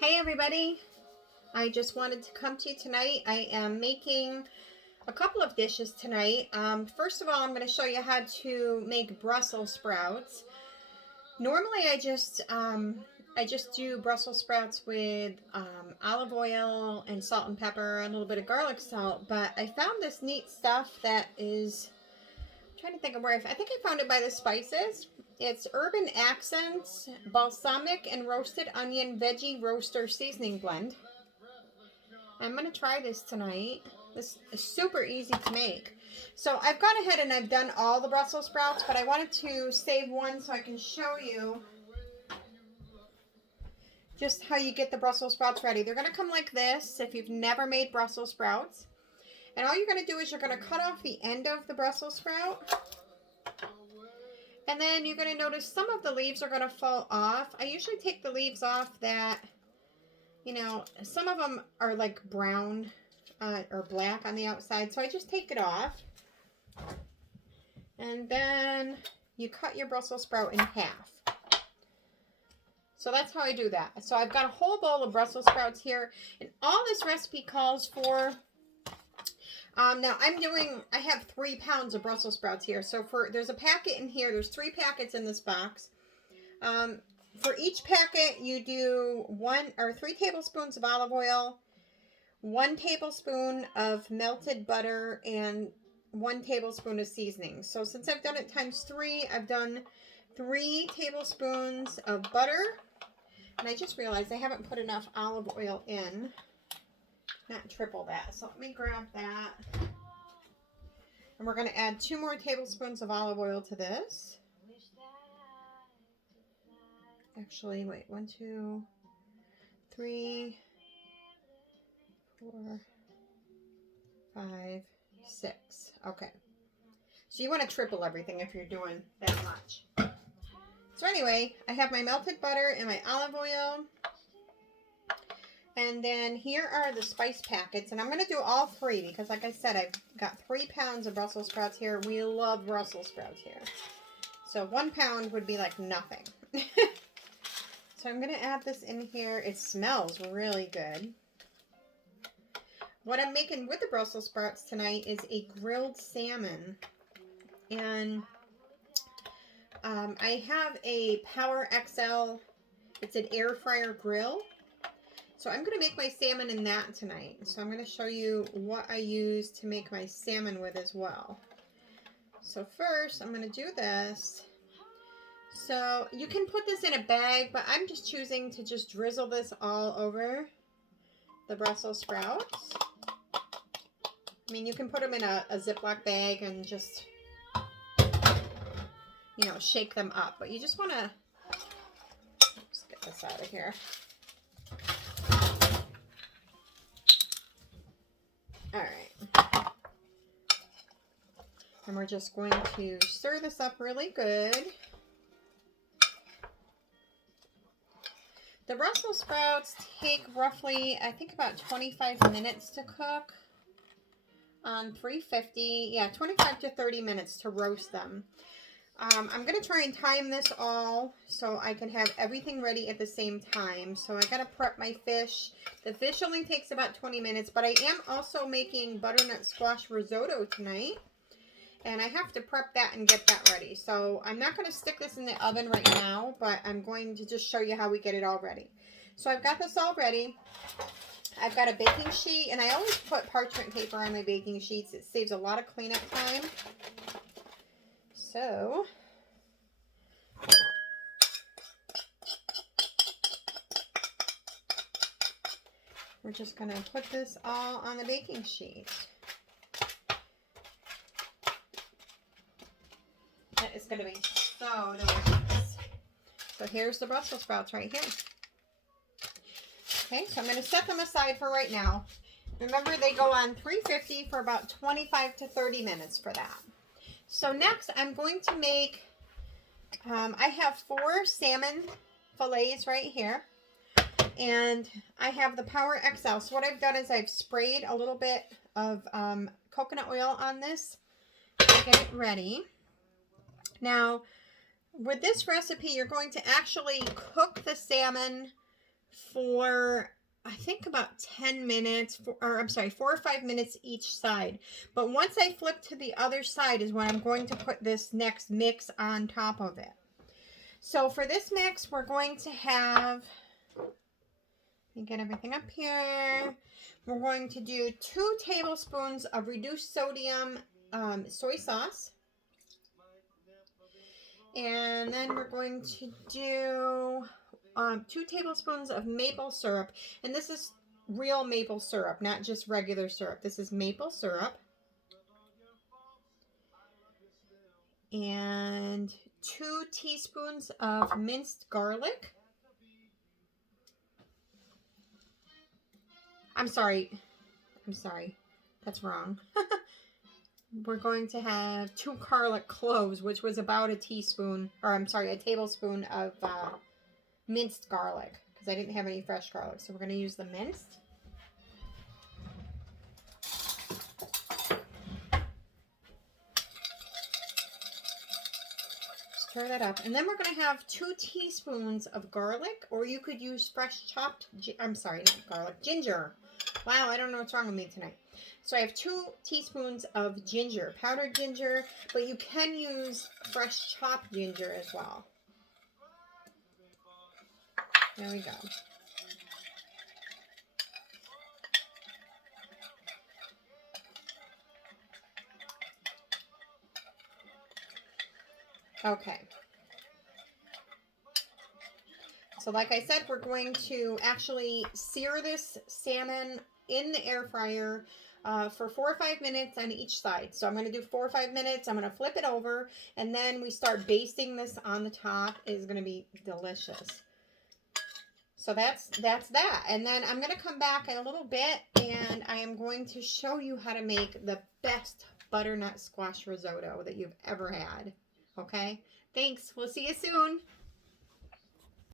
Hey everybody, I just wanted to come to you tonight. I am making a couple of dishes tonight. First of all, I'm going to show you how to make Brussels sprouts. Normally I just do Brussels sprouts with olive oil and salt and pepper, a little bit of garlic salt, but I found this neat stuff that is, I'm trying to think of where, I think I found it by the spices. It's Urban Accents Balsamic and Roasted Onion Veggie Roaster Seasoning Blend. I'm going to try this tonight. This is super easy to make. So I've gone ahead and I've done all the Brussels sprouts, but I wanted to save one so I can show you just how you get the Brussels sprouts ready. They're going to come like this if you've never made Brussels sprouts. And all you're going to do is you're going to cut off the end of the Brussels sprout. And then you're going to notice some of the leaves are going to fall off. I usually take the leaves off that, you know, some of them are like brown or black on the outside. So I just take it off. And then you cut your Brussels sprout in half. So that's how I do that. So I've got a whole bowl of Brussels sprouts here. And all this recipe calls for... now I have 3 pounds of Brussels sprouts here. So there's a packet in here. There's 3 packets in this box. For each packet, you do 3 tablespoons of olive oil, 1 tablespoon of melted butter, and 1 tablespoon of seasoning. So since I've done it times 3, I've done 3 tablespoons of butter. And I just realized I haven't put enough olive oil in. Not triple that. So let me grab that. And we're going to add 2 more tablespoons of olive oil to this. Actually, wait. 1, 2, 3, 4, 5, 6. Okay. So you want to triple everything if you're doing that much. So anyway, I have my melted butter and my olive oil. And then here are the spice packets. And I'm going to do all 3 because, like I said, I've got 3 pounds of Brussels sprouts here. We love Brussels sprouts here. So 1 pound would be like nothing. So I'm going to add this in here. It smells really good. What I'm making with the Brussels sprouts tonight is a grilled salmon. And I have a Power XL. It's an air fryer grill. So I'm going to make my salmon in that tonight. So I'm going to show you what I use to make my salmon with as well. So first I'm going to do this. So you can put this in a bag, but I'm just choosing to just drizzle this all over the Brussels sprouts. I mean, you can put them in a Ziploc bag and just, you know, shake them up. But you just want to, let's get this out of here. All right. And we're just going to stir this up really good. The Brussels sprouts take roughly, I think, about 25 minutes to cook on 350. Yeah, 25 to 30 minutes to roast them. I'm going to try and time this all so I can have everything ready at the same time. So I got to prep my fish. The fish only takes about 20 minutes, but I am also making butternut squash risotto tonight. And I have to prep that and get that ready. So I'm not going to stick this in the oven right now, but I'm going to just show you how we get it all ready. So I've got this all ready. I've got a baking sheet, and I always put parchment paper on my baking sheets. It saves a lot of cleanup time. So, we're just going to put this all on the baking sheet. That is going to be so delicious. So here's the Brussels sprouts right here. Okay, so I'm going to set them aside for right now. Remember, they go on 350 for about 25 to 30 minutes for that. So next, I'm going to make, I have 4 salmon fillets right here. And I have the Power XL. So what I've done is I've sprayed a little bit of coconut oil on this to get it ready. Now, with this recipe, you're going to actually cook the salmon for I think about 10 minutes, 4 or 5 minutes each side. But once I flip to the other side is when I'm going to put this next mix on top of it. So for this mix, we're going to have, let me get everything up here. We're going to do 2 tablespoons of reduced sodium soy sauce. And then we're going to do 2 tablespoons of maple syrup. And this is real maple syrup, not just regular syrup. This is maple syrup. And 2 teaspoons of minced garlic. I'm sorry. That's wrong. We're going to have 2 garlic cloves, which was about a tablespoon of minced garlic, because I didn't have any fresh garlic. So we're going to use the minced. Stir that up. And then we're going to have 2 teaspoons of garlic, or you could use fresh chopped, ginger. Wow, I don't know what's wrong with me tonight. So I have 2 teaspoons of ginger, powdered ginger, but you can use fresh chopped ginger as well. There we go. Okay. So like I said, we're going to actually sear this salmon in the air fryer for 4 or 5 minutes on each side. So I'm going to do 4 or 5 minutes. I'm going to flip it over, and then we start basting this on the top. It is going to be delicious. So that's that. And then I'm going to come back in a little bit, and I am going to show you how to make the best butternut squash risotto that you've ever had. Okay? Thanks. We'll see you soon.